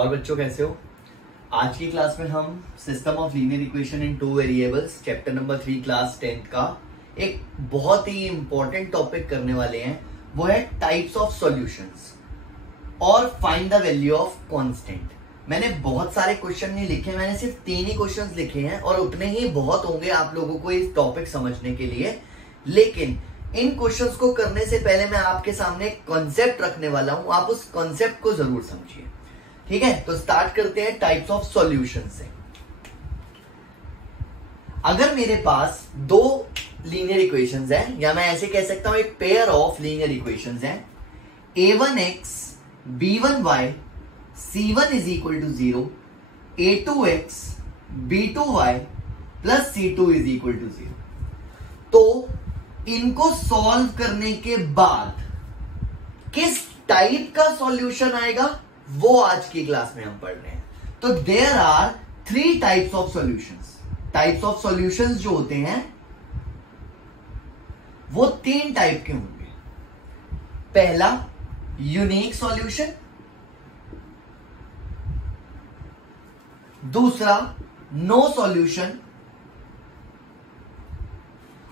और बच्चों कैसे हो? आज की क्लास में हम system of linear equation in 2 variables chapter number 3 class 10th का एक बहुत ही इंपॉर्टेंट टॉपिक करने वाले हैं। वो है टाइप्स ऑफ सॉल्यूशंस और find the value of constant. मैंने बहुत सारे क्वेश्चन नहीं लिखे, मैंने सिर्फ 3 ही क्वेश्चंस लिखे हैं और उतने ही बहुत होंगे आप लोगों को इस टॉपिक समझने के लिए। लेकिन इन क्वेश्चंस को करने से पहले मैं आपके सामने एक कॉन्सेप्ट रखने वाला हूं, आप उस कॉन्सेप्ट को जरूर समझिए। ठीक है, तो स्टार्ट करते हैं टाइप्स ऑफ सॉल्यूशन से। अगर मेरे पास 2 लीनियर इक्वेशंस हैं, या मैं ऐसे कह सकता हूं एक पेयर ऑफ लीनियर इक्वेशंस हैं, a1x b1y c1 is equal to 0, a2x b2y plus c2 is equal to 0। तो इनको सॉल्व करने के बाद किस टाइप का सॉल्यूशन आएगा वो आज की क्लास में हम पढ़ रहे हैं। तो there are 3 types of solutions. Types of solutions जो होते हैं वो 3 टाइप के होंगे। पहला यूनिक सॉल्यूशन, दूसरा नो सॉल्यूशन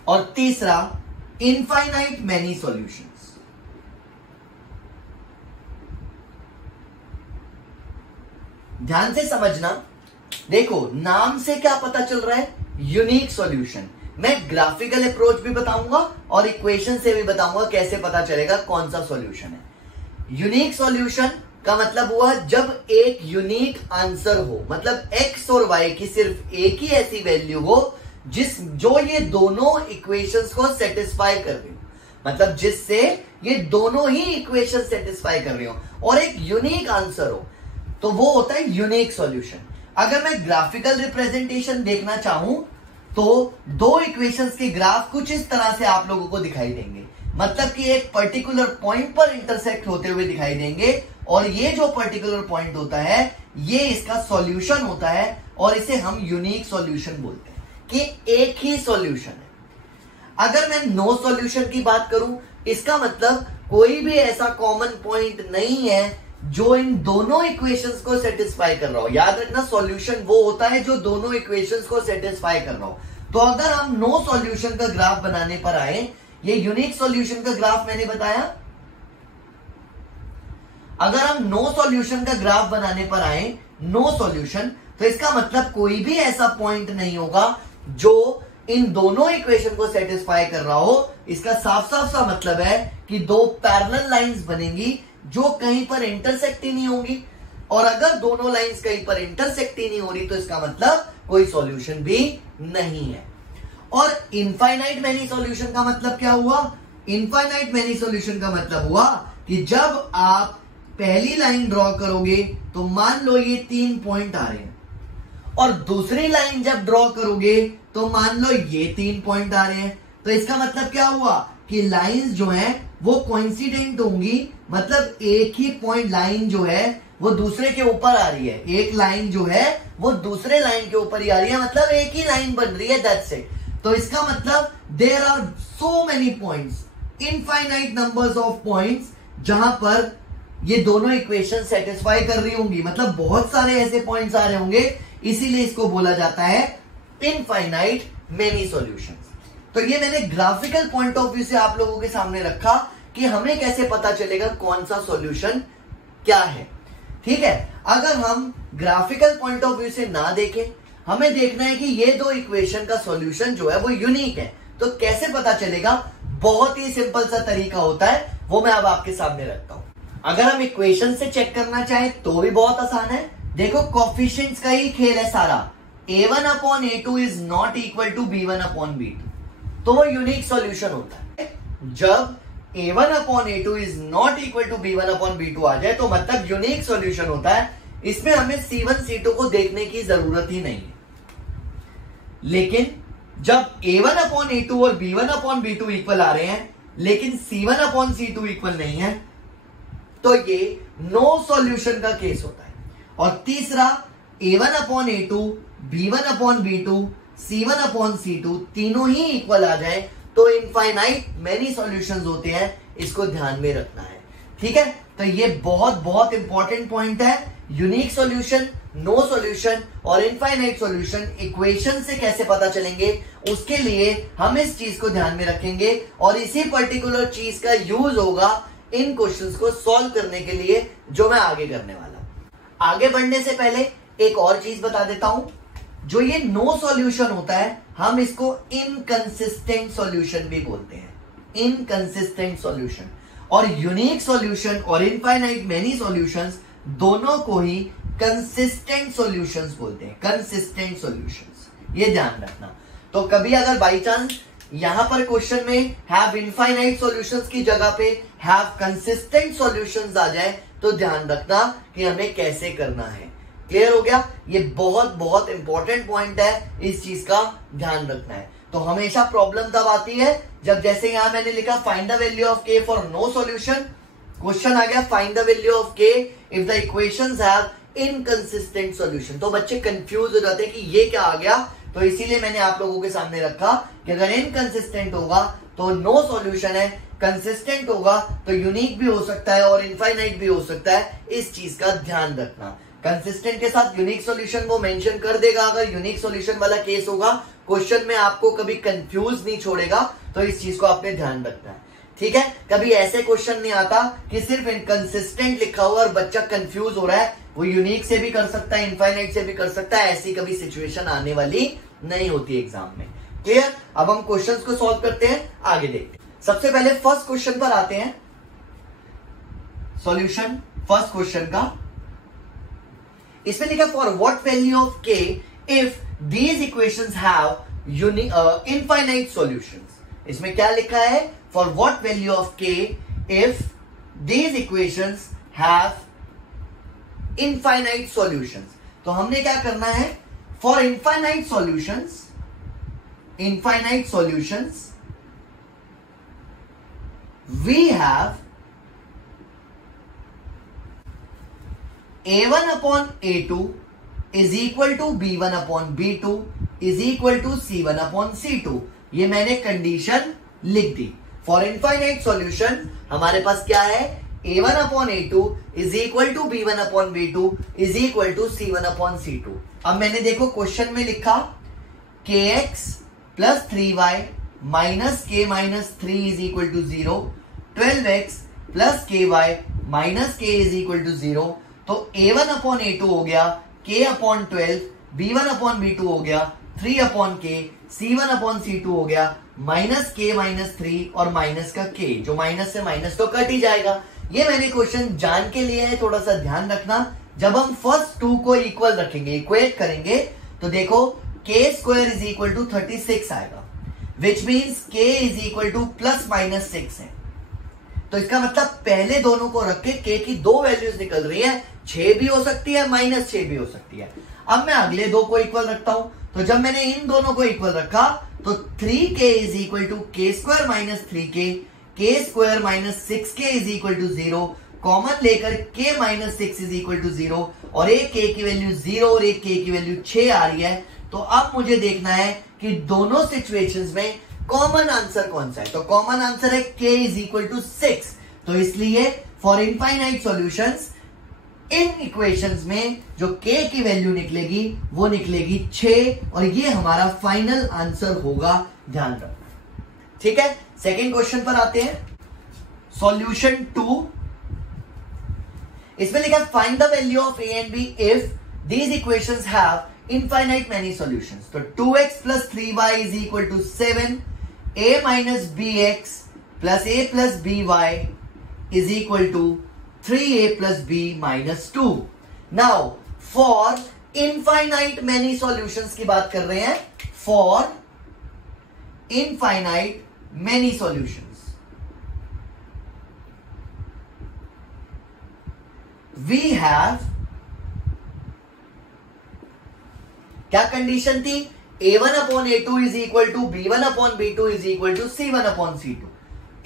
और तीसरा इनफाइनाइट मैनी सॉल्यूशंस। ध्यान से समझना, देखो नाम से क्या पता चल रहा है, यूनिक सॉल्यूशन। मैं ग्राफिकल अप्रोच भी बताऊंगा और इक्वेशन से भी बताऊंगा कैसे पता चलेगा कौन सा सॉल्यूशन है। यूनिक सॉल्यूशन का मतलब हुआ जब एक यूनिक आंसर हो, मतलब x और y की सिर्फ एक ही ऐसी वैल्यू हो जो ये दोनों इक्वेशंस को सेटिस्फाई कर रही हो, मतलब जिससे ये दोनों ही इक्वेशन सेटिस्फाई कर रही हो और एक यूनिक आंसर हो, तो वो होता है यूनिक सॉल्यूशन। अगर मैं ग्राफिकल रिप्रेजेंटेशन देखना चाहूं तो 2 इक्वेशंस के ग्राफ कुछ इस तरह से आप लोगों को दिखाई देंगे, मतलब कि एक पर्टिकुलर पॉइंट पर इंटरसेक्ट होते हुए दिखाई देंगे और ये जो पर्टिकुलर पॉइंट होता है ये इसका सॉल्यूशन होता है और इसे हम यूनिक सॉल्यूशन बोलते हैं कि एक ही सॉल्यूशन है। अगर मैं नो सॉल्यूशन की बात करूं, इसका मतलब कोई भी ऐसा कॉमन पॉइंट नहीं है जो इन दोनों इक्वेशंस को सेटिस्फाई कर रहा हो। याद रखना, सॉल्यूशन वो होता है जो दोनों इक्वेशंस को सेटिस्फाई कर रहा हो। तो अगर हम नो सॉल्यूशन का ग्राफ बनाने पर आए, ये यूनिक सॉल्यूशन का ग्राफ मैंने बताया, अगर हम नो सॉल्यूशन का ग्राफ बनाने पर आए, नो सॉल्यूशन, तो इसका मतलब कोई भी ऐसा पॉइंट नहीं होगा जो इन दोनों इक्वेशन को सेटिस्फाई कर रहा हो। इसका साफ साफ सा मतलब है कि 2 पैरेलल लाइंस बनेंगी जो कहीं पर इंटरसेक्ट ही नहीं होंगी, और अगर दोनों लाइंस कहीं पर इंटरसेक्ट ही नहीं हो रही तो इसका मतलब कोई सॉल्यूशन भी नहीं है। और इनफाइनाइट मैनी सॉल्यूशन का मतलब क्या हुआ? इनफाइनाइट मैनी सॉल्यूशन का मतलब हुआ कि जब आप पहली लाइन ड्रॉ करोगे तो मान लो ये 3 पॉइंट आ रहे हैं, और दूसरी लाइन जब ड्रॉ करोगे तो मान लो ये 3 पॉइंट आ रहे हैं। तो इसका मतलब क्या हुआ कि लाइंस जो हैं वो कोइंसिडेंट होंगी, मतलब एक ही पॉइंट लाइन जो है वो दूसरे के ऊपर आ रही है, एक लाइन जो है वो दूसरे लाइन के ऊपर ही आ रही है, मतलब एक ही लाइन बन रही है, दैट्स इट। तो इसका मतलब there are so many points, infinite numbers of points जहां पर ये दोनों इक्वेशन सेटिस्फाई कर रही होंगी, मतलब बहुत सारे ऐसे पॉइंट्स आ रहे होंगे, इसीलिए इसको बोला जाता है इनफाइनाइट मेनी सॉल्यूशंस। तो ये मैंने ग्राफिकल पॉइंट ऑफ व्यू से आप लोगों के सामने रखा कि हमें कैसे पता चलेगा कौन सा सॉल्यूशन क्या है। ठीक है, अगर हम ग्राफिकल पॉइंट ऑफ व्यू से ना देखें, हमें देखना है कि ये 2 इक्वेशन का सॉल्यूशन जो है वो यूनिक है, तो कैसे पता चलेगा? बहुत ही सिंपल सा तरीका होता है, वो मैं अब आपके सामने रखता हूं। अगर हम इक्वेशन से चेक करना चाहें तो भी बहुत आसान है। देखो कोफिशिएंट्स का ही खेल है सारा। a1 upon a2 is not equal to b1 upon b2, तो वो यूनिक सॉल्यूशन होता है। जब a1 upon a2 is not equal to b1 upon b2 आ जाए तो मतलब यूनिक सॉल्यूशन होता है। इसमें हमें c1 c2 को देखने की जरूरत ही नहीं है। लेकिन जब a1 अपॉन a2 और b1 अपॉन b2 इक्वल आ रहे हैं लेकिन c1 अपॉन c2 इक्वल नहीं है, तो ये नो सॉल्यूशन का केस होता है। और तीसरा a1 upon a2, b1 upon b2, c1 upon c2 तीनों ही इक्वल आ जाए तो इनफाइनाइट मेनी सॉल्यूशंस होते हैं, इसको ध्यान में रखना है। ठीक है, तो ये बहुत बहुत इंपॉर्टेंट पॉइंट है यूनिक सॉल्यूशन, नो सॉल्यूशन और इनफाइनाइट सॉल्यूशन इक्वेशन से कैसे पता चलेंगे, उसके लिए हम इस चीज को ध्यान में रखेंगे और इसी पर्टिकुलर चीज का यूज होगा इन क्वेश्चंस को सॉल्व करने के लिए जो मैं आगे करने वाला हूं। आगे बढ़ने से पहले एक और चीज बता देता हूं, जो ये नो सॉल्यूशन होता है हम इसको इनकंसिस्टेंट सॉल्यूशन भी बोलते हैं, इनकंसिस्टेंट सॉल्यूशन। और यूनिक सॉल्यूशन और इनफाइनाइट मेनी सॉल्यूशंस दोनों को ही कंसिस्टेंट सॉल्यूशंस बोलते हैं, कंसिस्टेंट सॉल्यूशंस, ये ध्यान रखना। तो कभी अगर बाई चांस यहां पर क्वेश्चन में हैव इनफाइनाइट सॉल्यूशंस की जगह पे हैव कंसिस्टेंट सॉल्यूशंस आ जाए तो ध्यान रखना कि हमें कैसे करना है। क्लियर हो गया? ये बहुत बहुत इंपॉर्टेंट पॉइंट है, इस चीज का ध्यान रखना है। तो हमेशा प्रॉब्लम तब आती है जब जैसे यहां मैंने लिखा फाइंड द वैल्यू ऑफ के फॉर नो सॉल्यूशन, क्वेश्चन आ गया फाइंड द वैल्यू ऑफ के if the equations have inconsistent solution. तो बच्चे कंफ्यूज हो जाते हैं कि ये क्या आ गया, तो इसीलिए मैंने आप लोगों के सामने रखा कि अगर इनकंसिस्टेंट होगा तो नो सॉल्यूशन है, कंसिस्टेंट होगा तो यूनिक भी हो सकता है और इनफाइनाइट भी हो सकता है, इस चीज का ध्यान रखना। कंसिस्टेंट के साथ यूनिक सॉल्यूशन वो मेंशन कर देगा अगर यूनिक सॉल्यूशन वाला केस होगा, क्वेश्चन में आपको कभी कंफ्यूज नहीं छोड़ेगा, तो इस चीज को आपने ध्यान रखना है। ठीक है, कभी ऐसे क्वेश्चन नहीं आता कि सिर्फ इनकंसिस्टेंट लिखा हुआ और बच्चा कंफ्यूज हो रहा है, वो यूनिक से भी कर सकता है, इनफाइनाइट से भी कर सकता है, ऐसी कभी सिचुएशन आने वाली नहीं होती एग्जाम में। क्लियर? अब हम क्वेश्चंस को सॉल्व करते हैं, आगे देखते हैं। सबसे पहले फर्स्ट क्वेश्चन पर आते हैं, सॉल्यूशन फर्स्ट क्वेश्चन का। इसमें लिखा फॉर व्हाट वैल्यू ऑफ के if these equations have infinite solutions. इसमें क्या लिखा है? फॉर व्हाट वैल्यू ऑफ के if these equations have infinite solutions. तो हमने क्या करना है, for infinite solutions, infinite solutions we have a1 upon a2 is equal to b1 upon b2 is equal to c1 upon c2। ये मैंने condition लिख दी। For infinite solution हमारे पास क्या है, a1 upon a2 is equal to b1 upon b2 is equal to c1 upon c2। अब मैंने देखो question में लिखा kx plus 3y minus k minus 3 is equal to 0, 12x plus ky minus k is equal to 0। तो a1 upon a2 हो गया k upon 12, b1 upon b2 हो गया 3 upon k, c1 upon c2 हो गया minus k minus 3 और minus का k, जो माइनस से माइनस तो कट ही जाएगा। ये मैंने क्वेश्चन जान के लिए है, थोड़ा सा ध्यान रखना। जब हम फर्स्ट टू को इक्वल रखेंगे, इक्वेट करेंगे, तो देखो k square is equal to 36 आएगा, which means k is equal to plus minus 6 है। तो इसका मतलब पहले दोनों को रख के k की दो वैल्यूज निकल रही है, 6 भी हो सकती है माइनस 6 भी हो सकती है। अब मैं अगले दो को इक्वल रखता हूं, तो जब मैंने इन दोनों को इक्वल रखा तो 3k is equal to k square minus 3k, k square minus 6k is equal to 0, common लेकर k minus 6 is equal to 0 और एक k की वैल्यू 0 और एक k की वैल्यू 6 आ रही है। तो अब मुझे देखना है कि दोनों सिचुएशंस में कॉमन आंसर कौन सा है। तो कॉमन आंसर है k इज इक्वल टू 6। तो इसलिए for infinite solutions in equations में जो k की वैल्यू निकलेगी वो निकलेगी 6 और ये हमारा फाइनल आंसर होगा, ध्यान रखना। ठीक है, सेकेंड क्वेश्चन पर आते हैं, सॉल्यूशन 2। इसमें लिखा find the value of a and b if these equations have infinite many solutions. तो 2x plus 3y is equal to 7, a minus bx plus a plus by is equal to 3a plus b minus 2। Now for infinite many solutions की बात कर रहे हैं, for infinite many solutions we have, क्या condition थी, a1 upon a2 is equal to b1 upon b2 is equal to c1 upon c2,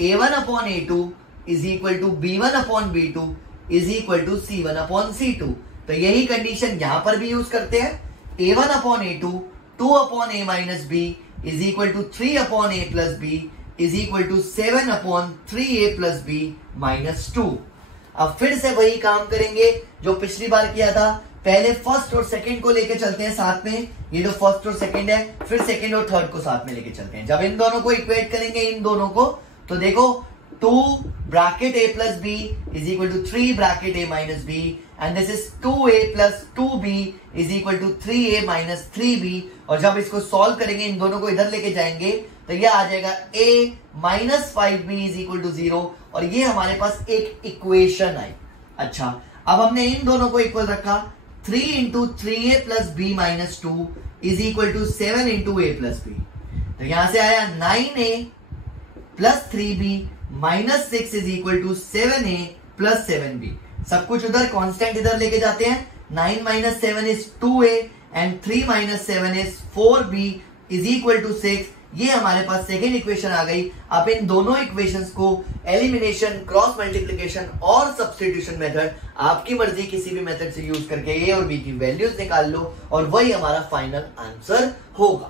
a1 upon a2 is equal to b1 upon b2 is equal to c1 upon c2। तो यही condition यहां पर भी use करते हैं, a1 upon a2 2 upon a minus b is equal to 3 upon a plus b is equal to 7 upon 3a plus b minus 2। अब फिर से वही काम करेंगे जो पिछली बार किया था। पहले फर्स्ट और सेकंड को लेके चलते हैं साथ में, ये जो फर्स्ट और सेकंड है, फिर सेकंड और थर्ड को साथ में लेके चलते हैं। जब इन दोनों को इक्वेट करेंगे, इन दोनों को, तो देखो 2 bracket a plus b is equal to 3 bracket a minus b, and this is 2a plus 2b is equal to 3a minus 3b। और जब इसको सॉल्व करेंगे, इन दोनों को इधर लेके जाएंगे, तो ये आ जाएगा a minus 5b is equal to 0, और ये हमारे पास एक इक्वेशन आई। अच्छा, अब हमने इन दोनों को इक्वल रखा, 3 into 3a plus b minus 2 is equal to 7 into a plus b. तो यहां से आया 9a plus 3b minus 6 is equal to 7a plus 7b। सब कुछ उधर कांस्टेंट इधर लेके जाते हैं। 9 minus 7 is 2a and 3 minus 7 is 4b is equal to 6। ये हमारे पास सेकेंड इक्वेशन आ गई। अब इन दोनों इक्वेशंस को एलिमिनेशन, क्रॉस मल्टीप्लिकेशन और सब्स्टिट्यूशन मेथड, आपकी मर्जी किसी भी मेथड से यूज करके ए और बी की वैल्यूज निकाल लो, और वही हमारा फाइनल आंसर होगा।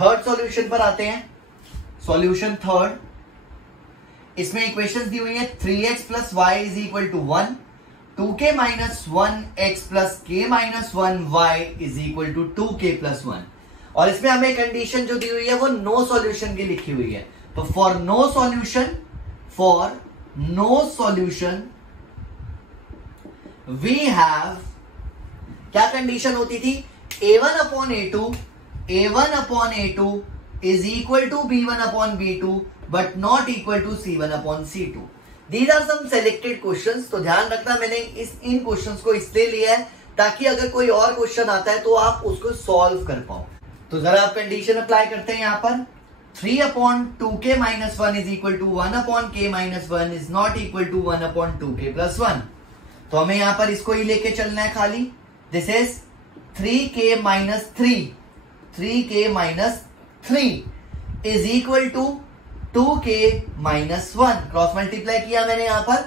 थर्ड सॉल्यूशन पर आते हैं। सॉल्यूशन थर्ड, इसमें इक्वेशंस दी हुई है 3x plus y is equal to 1, 2k minus 1x plus k minus 1y is equal to 2k plus 1। और इसमें हमें कंडीशन जो दी हुई है वो नो सॉल्यूशन की लिखी हुई है। तो for no solution we have, क्या कंडीशन होती थी, a1 upon a2 is equal to b1 upon b2 but not equal to c1 upon c2। These are some selected questions. तो ध्यान रखना, मैंने इन क्वेश्चंस को इसलिए लिया है ताकि अगर कोई और क्वेश्चन आता है तो आप उसको सॉल्व कर पाओ। तो जरा आप कंडीशन अप्लाई करते हैं यहां पर। 3 upon 2k minus 1 is equal to 1 upon k minus 1 is not equal to 1 upon 2k plus 1। तो हमें यहां पर इसको ही लेके चलना है खाली। This is 3k minus 3 is equal to 2k minus 1। Cross multiply किया मैंने यहां पर,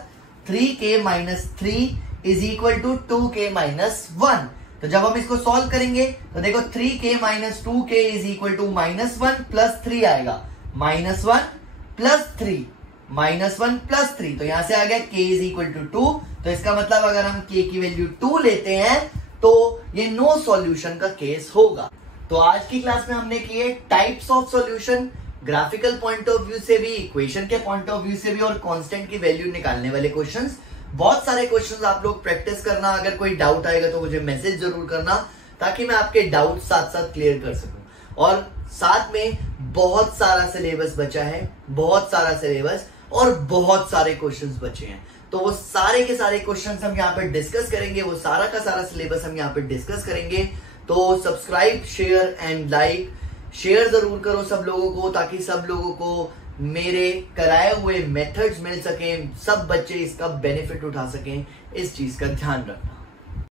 3k minus 3 is equal to 2k minus 1। तो जब हम इसको सॉल्व करेंगे तो देखो 3k minus 2k is equal to minus 1 plus 3 आएगा, माइनस 1 प्लस 3, माइनस 1 प्लस 3। तो यहां से आ गया k इज इक्वल टू 2। तो इसका मतलब अगर हम k की वैल्यू 2 लेते हैं तो ये नो सॉल्यूशन का केस होगा। तो आज की क्लास में हमने किए types of solution, graphical point of view से भी, इक्वेशन के पॉइंट ऑफ व्यू से भी, और कांस्टेंट की वैल्यू निकालने वाले क्वेश्चंस। बहुत सारे क्वेश्चंस आप लोग प्रैक्टिस करना। अगर कोई डाउट आएगा तो मुझे मैसेज जरूर करना ताकि मैं आपके डाउट साथ साथ क्लियर कर सकूं। और साथ में बहुत सारा सिलेबस बचा है, बहुत सारा सिलेबस और बहुत सारे क्वेश्चंस बचे हैं। तो वो सारे के सारे क्वेश्चंस हम यहाँ पे डिस्कस करेंगे, वो सारा का सारा सिलेबस हम यहाँ पे डिस्कस करेंगे। तो subscribe, share and like, share जरूर करो सब लोगों को, ताकि सब लोगों को मेरे कराए हुए मेथड्स मिल सकें, सब बच्चे इसका बेनिफिट उठा सकें। इस चीज का ध्यान रखना।